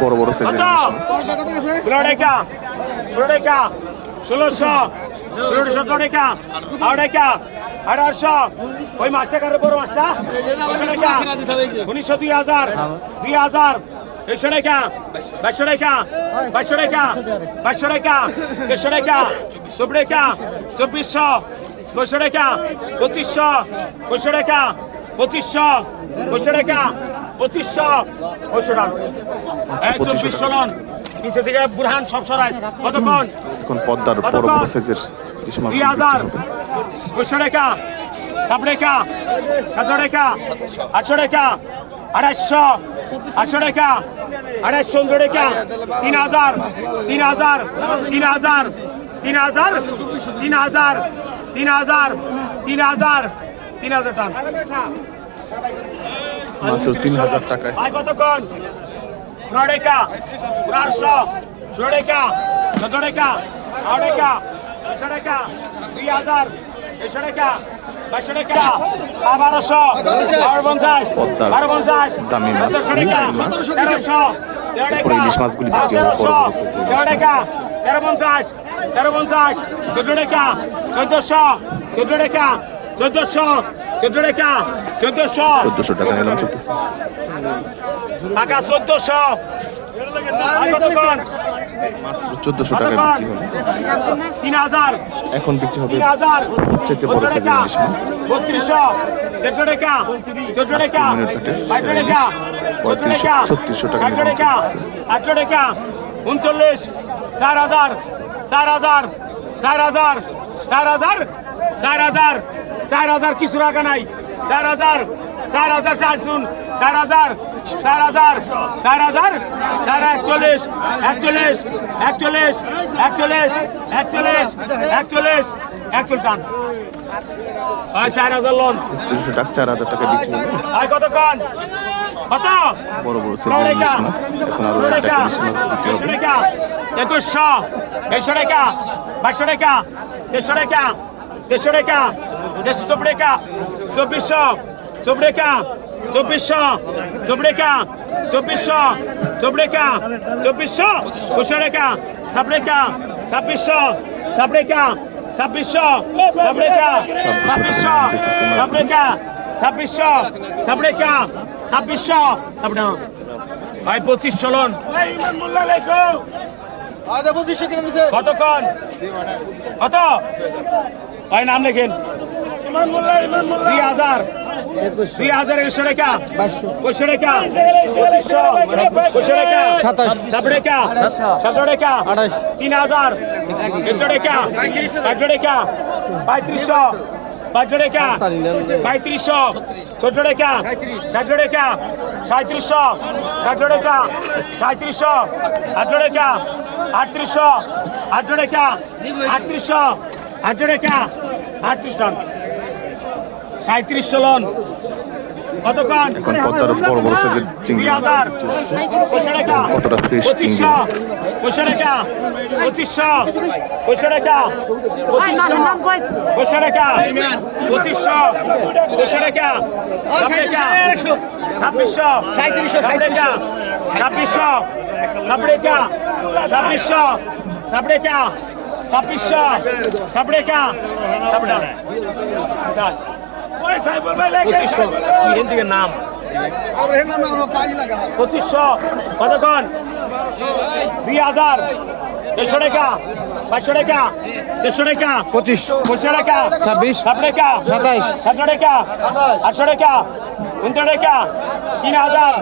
বড় বড় সাইজের ষোলোশো ষোলোশো টাকা আড়াই টাকা আঠারোশো ওই মাছটা বড় মাছটা? দুশো টাকা উনিশশো দুই হাজার দুই হাজার। দেড়শো টাকা বাইশশো টাকা বাইশশো টাকা বাইশশো টাকা দেড়শো টাকা চব্বিশ টাকা চব্বিশশো পঁচিশশো টাকা পঁচিশশো টাকা পঁচিশশো পঁচিশশো টাকা পঁচিশশো পঁচিশশো টাকা। এই চব্বিশশো নন নিচে থেকে বুরহান সব সরাই কতক্ষণ? এখন পদ্মার বড় বড় সাইজের ইলিশ মাছ দুই হাজার। পঁচিশশো টাকা সাত টাকা সাতশো টাকা আটশো টাকা আড়াইশো আটশো টাকা আড়াইশো টাকা তিন হাজার তিন হাজার তিন হাজার তিন হাজার তিন হাজার তিন হাজার তিন হাজার তিন হাজার টাকা মাত্র তিন হাজার টাকায়। আয় কতক্ষণ? পনেরো টাকা পনেরোশো ষোলো টাকা সতেরো টাকা আড়াই টাকা ছশো টাকা দুই হাজার ছশো টাকা বাইশশো টাকা। বারোশো বারো পঞ্চাশ বারো পঞ্চাশ দামি মাছ, তেরোশো টাকা। তেরোশো তেরো এরপরে টাকা ইলিশ মাছগুলি বিক্রি সাইজের ইলিশ তেরো টাকা তেরো পঞ্চাশ তেরো পঞ্চাশ চোদ্দ টাকা চোদ্দশো চোদ্দ টাকা চোদ্দশো চোদ্দ টাকা চোদ্দশো। চোদ্দশো টাকা নিলাম চলতেছে টাকা চোদ্দশো। চোদ্দশো বিক্রি হলো। তিন হাজার। এখন বিক্রি হবে সবচেয়ে বড় সাইজের ইলিশ মাছ। বত্রিশশো। তেরো টাকা চোদ্দ টাকা বাইশ টাকা চোদ্দ ইলিশ টাকা 3600 টাকা ষাট নিলাম টাকা টাকা উনচল্লিশ। চার হাজার। চার হাজার। চার হাজার। চার হাজার। চার হাজার। চার হাজার কিছু টাকা নাই। চার হাজার চার হাজার চার জুন চার হাজার চার হাজার চার হাজার চার একচল্লিশ একচল্লিশ একচল্লিশ একচল্লিশ একচল্লিশ একচল্লিশ একচল্লিশ টান। ভাই চার হাজার লোন। চোদ্দশো টাকা চার হাজার টাকা বিক্রি হলো। ভাই কতক্ষণ কত? বড় বড় সাইজের ইলিশ মাছ। এখন আরও একটা ইলিশ মাছ বিক্রি হবে। একুশশো। দেড়শো টাকা বাইশশো টাকা দেড়শো টাকা দেড়শো টাকা চোপড়েকা চব্বিশ চোপড়েকা চব্বিশ চোপড়েকা চব্বিশ চোপড়েকা চব্বিশ কুশরেকা সাপড়েকা ছাব্বিশ সাপড়েকা ছাব্বিশশো সাপড়েকা ছাব্বিশশো সাপড়েকা ছাব্বিশশো সাপড়েকা ছাব্বিশশো সাপড়ে ভাই পঁচিশ চলন কতক্ষণ? কত? ভাই নাম লেখেন। দুই হাজার দুই হাজার একশো টাকা। পঁচিশশো টাকা। পঁচিশশো পঁচিশশো টাকা। সাত টাকা। সতেরো টাকা। তিন হাজার একশো টাকা। একশো টাকা। পঁয়ত্রিশশো। পাঁচশো টাকা। পঁয়ত্রিশশো। চোদ্দ টাকা চারশো টাকা। সাঁত্রিশশো চারশো টাকা। সাঁত্রিশশো আটশো টাকা। আটত্রিশশো। আটশো টাকা আটত্রিশশো। আর জোরে চা। আটত্রিশ টন সাঁত্রিশশো লন কতক্ষণ? এখন পদ্মার বড় বড় সাইজের চিংড়ি কতটা ফিশ চিংড়ি। পয়সা টাকা পঁচিশশো। পয়সা টাকা পয়সা টাকা পঁচিশশো। পয়সা টাকা ছাব্বিশশো। সাঁত্রিশশো টাকা ছাব্বিশশো। ছাব্বিশশো। ছাব্বিশশো ছাব্বিশশো ছাব্বিশশো পঁচিশশো হিন্দিকে নাম? পঁচিশশো কতক্ষণ দুই হাজার। দেড়শো টাকা। পাঁচশো টাকা। দেড়শো টাকা। পঁচিশ। পঁচিশশো টাকা। ছাব্বিশ। সাত টাকা। সাতাইশ। সাতশো টাকা। আটশো টাকা। উনশো টাকা। তিন হাজার।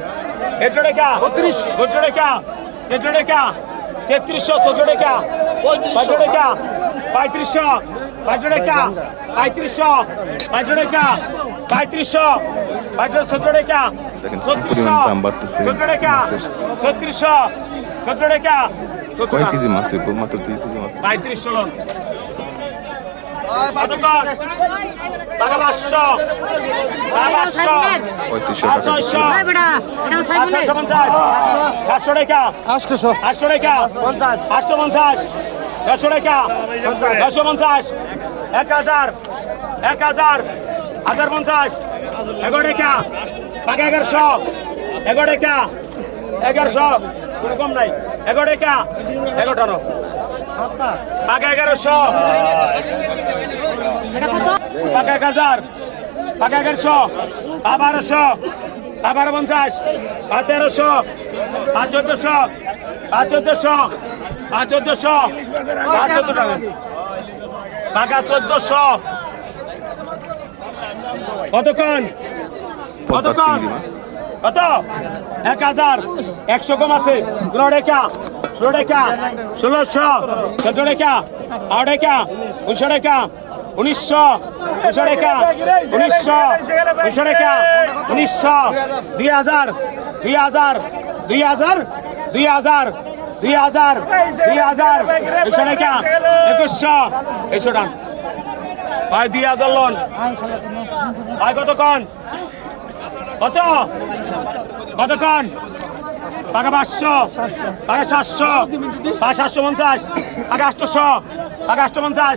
দেড়শো টাকা। বত্রিশ। দেড়শো টাকা। দেড়শো টাকা। তেত্রিশশো চোদ্দ টাকা পাঁচশো টাকা পঁয়ত্রিশশো পাঁচশো টাকা পঁয়ত্রিশশো পাঁচশো টাকা পঁয়ত্রিশশো পাঁচশো চোদ্দ টাকা ছত্রিশশো চোদ্দ টাকা। ছত্রিশশো চোদ্দ টাকা কয় কেজি মাছ মাত্র দুই কেজি মাছ পঁয়ত্রিশশো সাতশো টাকা আটশোশো আটশো টাকা পঞ্চাশ আটশো পঞ্চাশ ছশো টাকা ছশো পঞ্চাশ এক হাজার এক হাজার হাজার পঞ্চাশ এগারো টাকা পাকা এগারোশো এগারো টাকা এগারোশো কোনো কম নাই এগারো টাকা এগারো টানো পাকা এগারোশো। পাকা এক হাজার পাকা এগারোশো পা বারোশো পা বারো পঞ্চাশ পা তেরোশো পা চোদ্দশো পা চোদ্দশো পা চোদ্দশো পা চোদ্দ টাকা পাকা চোদ্দশো। কতক্ষণ? কতক্ষণ? কত? এক হাজার। একশো কম আছে। পনেরো টাকা ষোলো টাকা ষোলোশো চোদ্দ টাকা আট টাকা উনিশশো টাকা উনিশশো উনিশশো টাকা উনিশশো উনিশশো টাকা উনিশশো দুই হাজার। দুই হাজার। দুই হাজার। দুই হাজার। দুই হাজার। দুই হাজার। উনিশশো টাকা একুশশো একশো টাকা ভাই, দুই হাজার লোন। ভাই কতক্ষণ কত? কতক্ষণ? টাকা পাঁচশো। টাকা সাতশো। টাকা সাতশো পঞ্চাশ। টাকা আটশোশো টাকা আটশো পঞ্চাশ।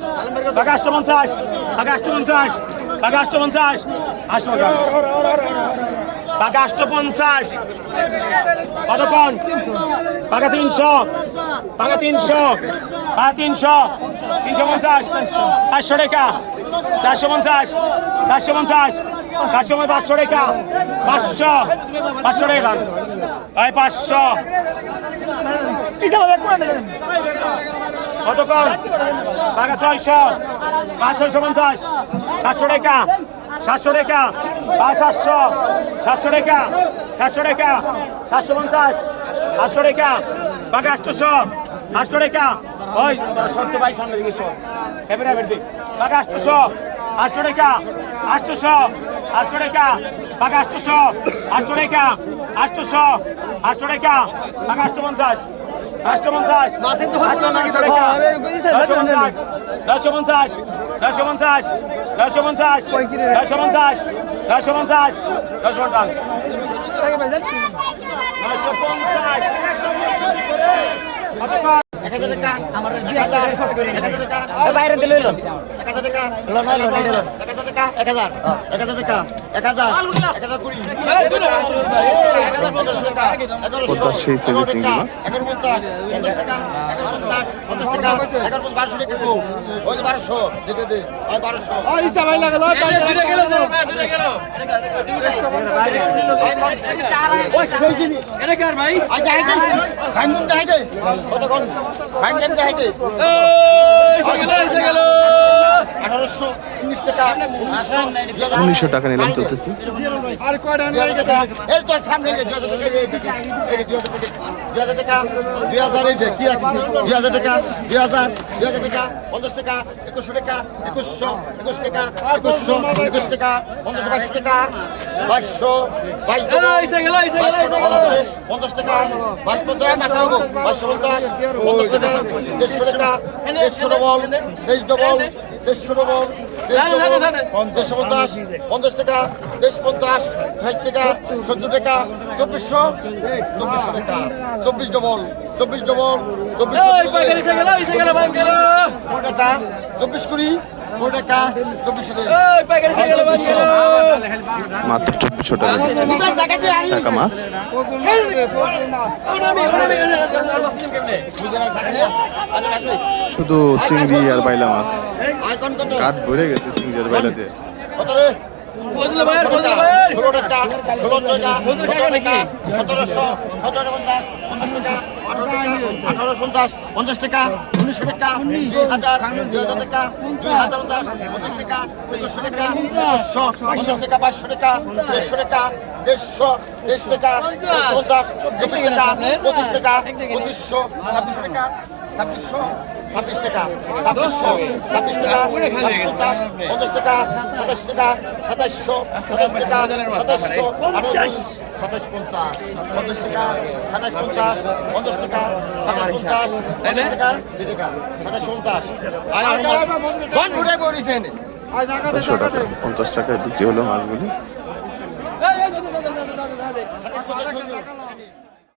টাকা আটশো পঞ্চাশ। টাকা আটশো পঞ্চাশ। টাকা আটশো পঞ্চাশ। আটশো টাকা আটশো পঞ্চাশ। কতক্ষণ? টাকা তিনশো টাকা তিনশো টাকা তিনশো তিনশো পঞ্চাশ, চারশো টাকা, চারশো পঞ্চাশ চারশো পঞ্চাশ, চারশো পাঁচশো টাকা, পাঁচশো পাঁচশো টাকা। এই পাঁচশো। কতক্ষণ টাকা ছয়শো, পাঁচ ছয়শো পঞ্চাশ, সাতশো টাকা সাতশো টাকা, পাঁচ সাতশো সাতশো টাকা সাতশো টাকা, সাতশো পঞ্চাশ আটশো টাকা বাকি আটশোশো আটশো টাকা ওই সত্য ভাই সামনে দিকে সর এবারে এবার দিক বাকি আটশোশো আটশো টাকা আটশোশো আটশো টাকা বাকি আটশোশো আটশো টাকা আটশোশো আটশো টাকা বাকি আটশো পঞ্চাশ আটশো পঞ্চাশ আটশো পঞ্চাশ নশো পঞ্চাশ নশো পঞ্চাশ নশো পঞ্চাশ নশো পঞ্চাশ নশো পঞ্চাশ নশো পঞ্চাশ বাইরে দিলে হইল এক হাজার টাকা লো, না, লো, না, লো। এক হাজার টাকা এক হাজার এক হাজার টাকা পদ্মার সেই ছেলে চিংড়ি মাছ। কতক্ষণ উনিশশো টাকা নিলাম চলতেছি পঞ্চাশ টাকা বাইশ পঞ্চাশ বাইশশো পঞ্চাশ পঞ্চাশ টাকা দেড়শো টাকা দেড়শো ডবল দেশ ডবল দেড়শো ডবল দেড়শো পঞ্চাশ পঞ্চাশ টাকা দেশ পঞ্চাশ ষাট টাকা চোদ্দ টাকা চব্বিশশো চব্বিশশো টাকা চব্বিশ ডবল চব্বিশ ডবল চব্বিশ টাকা চব্বিশ কুড়ি মাত্র চব্বিশশো টাকা মাছ শুধু চিংড়ি আর বাইলা মাছ আইকন কত? কাঠ ভরে গেছে চিংড়ি আর বাইলা দিয়ে কত রে? ষোলো টাকা ষোলো টাকা সতেরো টাকা সতেরোশো সতেরো পঞ্চাশ পঞ্চাশ টাকা আঠারো পঞ্চাশ পঞ্চাশ টাকা উনিশশো টাকা দুই হাজার দুই হাজার টাকা দুই হাজার পঞ্চাশ পঞ্চাশ টাকা একুশশো টাকা একুশশো পঞ্চাশ টাকা বাইশশো টাকা দেড়শো টাকা দেড়শো টাকা পঞ্চাশ চব্বিশ টাকা পঁচিশ টাকা পঁচিশশো ছাব্বিশশো টাকা ছাব্বিশশো ছাব্বিশ টাকা ছাব্বিশশো ছাব্বিশ টাকা পঞ্চাশ পঞ্চাশ টাকা সাতাশ টাকা সাতাশশো সাতাশ টাকা সাতাশশো আঠাশ সাতাশ পঞ্চাশ। পঞ্চাশ টাকা সাতাশ পঞ্চাশ পঞ্চাশ টাকা সাতাশ পঞ্চাশ পঞ্চাশ টাকা দুই টাকা সাতাশ পঞ্চাশ। গান উঠে পড়েছেন। সাতশো টাকা পঞ্চাশ টাকায় বিক্রি হলো মাছগুলি।